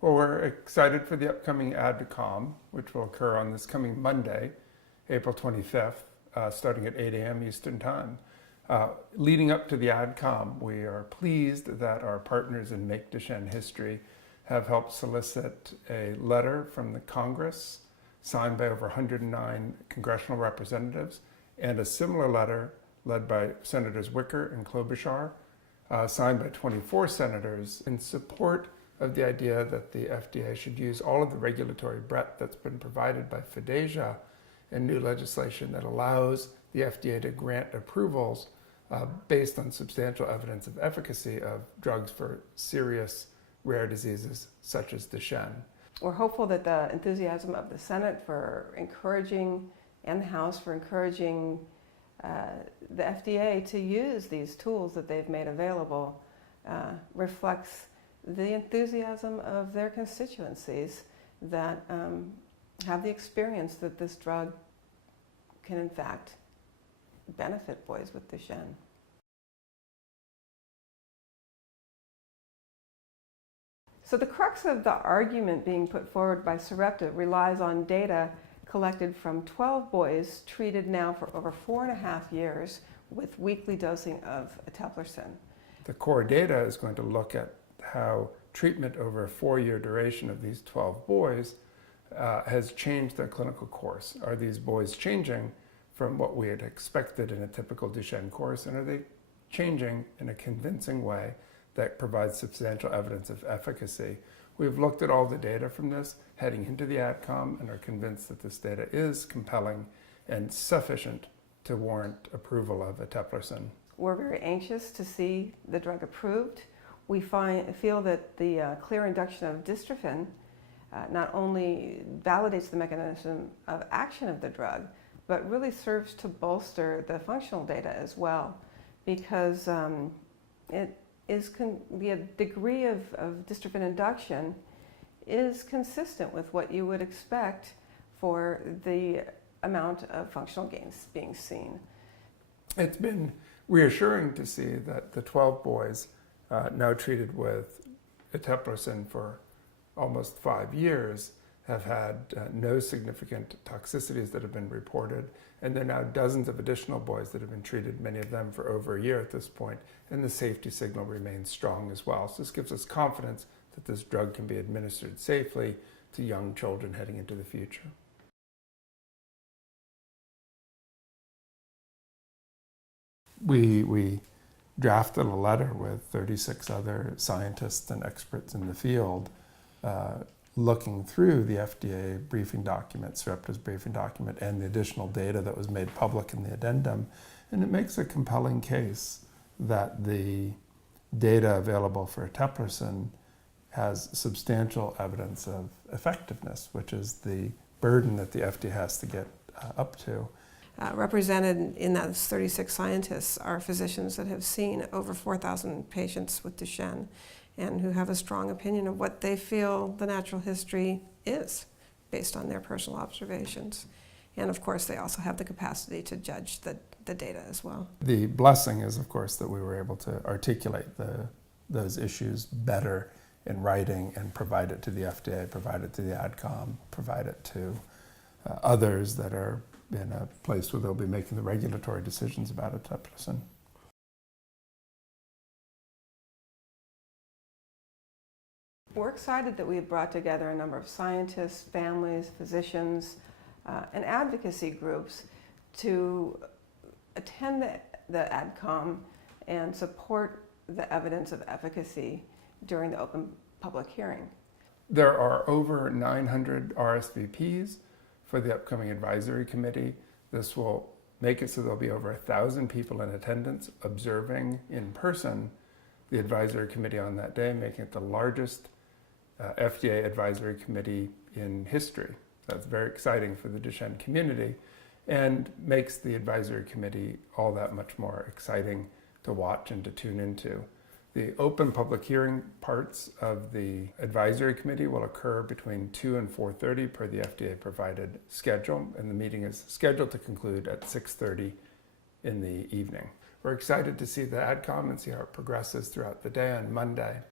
Well, we're excited for the upcoming AdCom, which will occur on this coming Monday, April 25th, starting at 8 a.m. Eastern Time. Leading up to the AdCom, we are pleased that our partners in Make Duchenne History have helped solicit a letter from the Congress signed by over 109 congressional representatives, and a similar letter led by Senators Wicker and Klobuchar, signed by 24 senators in support of the idea that the FDA should use all of the regulatory breadth that's been provided by FDASIA and new legislation that allows the FDA to grant approvals based on substantial evidence of efficacy of drugs for serious rare diseases such as Duchenne. We're hopeful that the enthusiasm of the Senate for encouraging, and the House for encouraging the FDA to use these tools that they've made available reflects the enthusiasm of their constituencies that have the experience that this drug can in fact benefit boys with Duchenne. So the crux of the argument being put forward by Sarepta relies on data collected from 12 boys treated now for over 4.5 years with weekly dosing of eteplirsen. The core data is going to look at how treatment over a 4-year duration of these 12 boys has changed their clinical course. Are these boys changing from what we had expected in a typical Duchenne course, and are they changing in a convincing way that provides substantial evidence of efficacy? We've looked at all the data from this heading into the AdCom and are convinced that this data is compelling and sufficient to warrant approval of eteplirsen. We're very anxious to see the drug approved. We feel that the clear induction of dystrophin not only validates the mechanism of action of the drug, but really serves to bolster the functional data as well, because the degree of dystrophin induction is consistent with what you would expect for the amount of functional gains being seen. It's been reassuring to see that the 12 boys now treated with eteplirsen for almost 5 years have had no significant toxicities that have been reported, and there are now dozens of additional boys that have been treated, many of them for over a year at this point, and the safety signal remains strong as well. So this gives us confidence that this drug can be administered safely to young children heading into the future. We drafted a letter with 36 other scientists and experts in the field looking through the FDA briefing document, Sarepta's briefing document, and the additional data that was made public in the addendum. And it makes a compelling case that the data available for eteplirsen has substantial evidence of effectiveness, which is the burden that the FDA has to get up to. Represented in those 36 scientists are physicians that have seen over 4,000 patients with Duchenne and who have a strong opinion of what they feel the natural history is based on their personal observations. And of course, they also have the capacity to judge the data as well. The blessing is, of course, that we were able to articulate those issues better in writing and provide it to the FDA, provide it to the AdCom, provide it to others that are in a place where they'll be making the regulatory decisions about eteplirsen. We're excited that we've brought together a number of scientists, families, physicians, and advocacy groups to attend the AdCom and support the evidence of efficacy during the open public hearing. There are over 900 RSVPs for the upcoming advisory committee. This will make it so there'll be over 1,000 people in attendance observing in person the advisory committee on that day, making it the largest FDA advisory committee in history. That's very exciting for the Duchenne community and makes the advisory committee all that much more exciting to watch and to tune into. The open public hearing parts of the advisory committee will occur between 2 and 4:30 per the FDA provided schedule, and the meeting is scheduled to conclude at 6:30 in the evening. We're excited to see the AdCom and see how it progresses throughout the day on Monday.